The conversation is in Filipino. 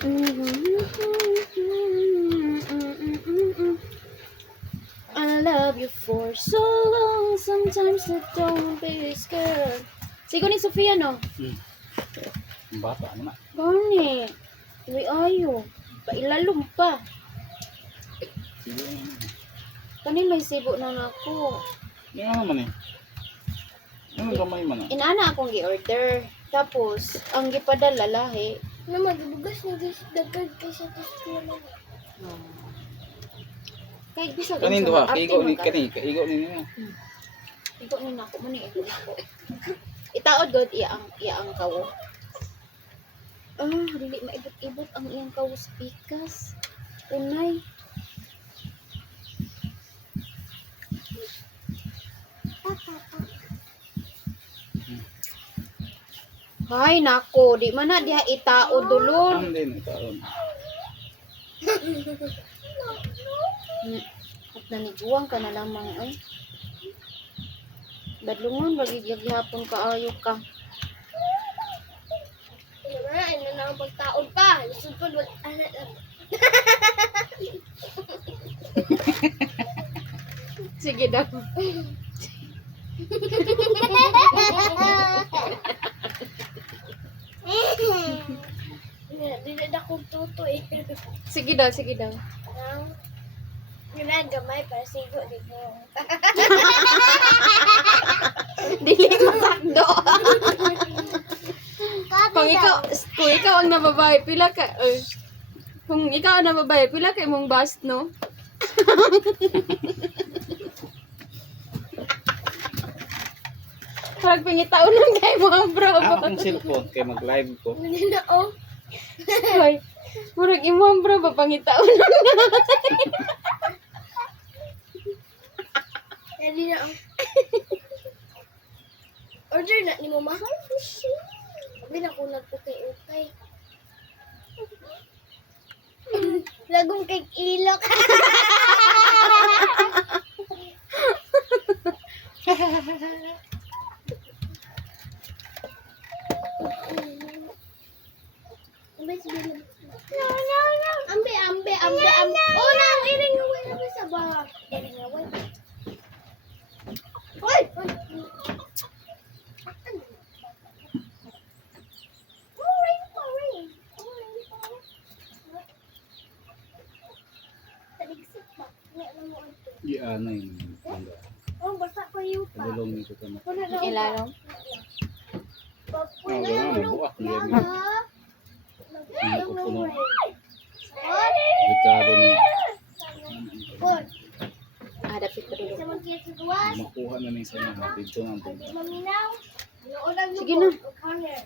I love you for so long. Sometimes I don't be scared. Sigo ni Sofia, no? Ang bata mo na. Gani. Uy, ayo. Pailalong pa. Sige. Kani may sibo na nako. Yung ano man eh. Yung gamay man eh. Inaana akong gi-order. Tapos, ang gipadala lahi. Ano magbugas na guys, dagdag kasi gusto naman. Kay bisa Kanin duha, kaigo ni kaigo ni niya. Igo ni nako man ni igo nako. Itaod god iya ang kawo. Dili maibot-ibot ang iyang kawo sa pikas. Unay. Hay nako, di man na diha itaod dulon. Ang din itaon. At naniguang ka na lamang ay. Badlungon bagigihapon kaayo ka. Ano na ang pagtaon pa? Lisod ko wag Sige daw. Dili na kong tutoy. Sige daw, sige daw. Ginagamay para sigo di ko. Dili masakdo. Kung ikaw ang nababae, pila ka kung ikaw ang nababae, pila ka imong bust, no? Parang pingitaon lang kayo mga bro. Akong cellphone kay mag-live ko. Hindi na oh. Hoy, murag imong bro ba pangitaon lang na. Hindi na oh. Order na ni mo mahal. Sabi na ko nagpukay-ukay. Lagong kay ilok. Ambe, ambe, ambe, ambe. Oh, na, iring away na sa ba? Iring away. Hoy! Di ano yung tanda. Oh, basta ko yung pa. Pagulong nito ka na. Ilalong. Mabuak na yan. Hindi ko puno. Hoy! Dekado ni Hoy! Dapit pa dulu. Sa mga kiyat sa makuha na ni sa mga dito na ang Hindi maminaw. Sige na. Corner.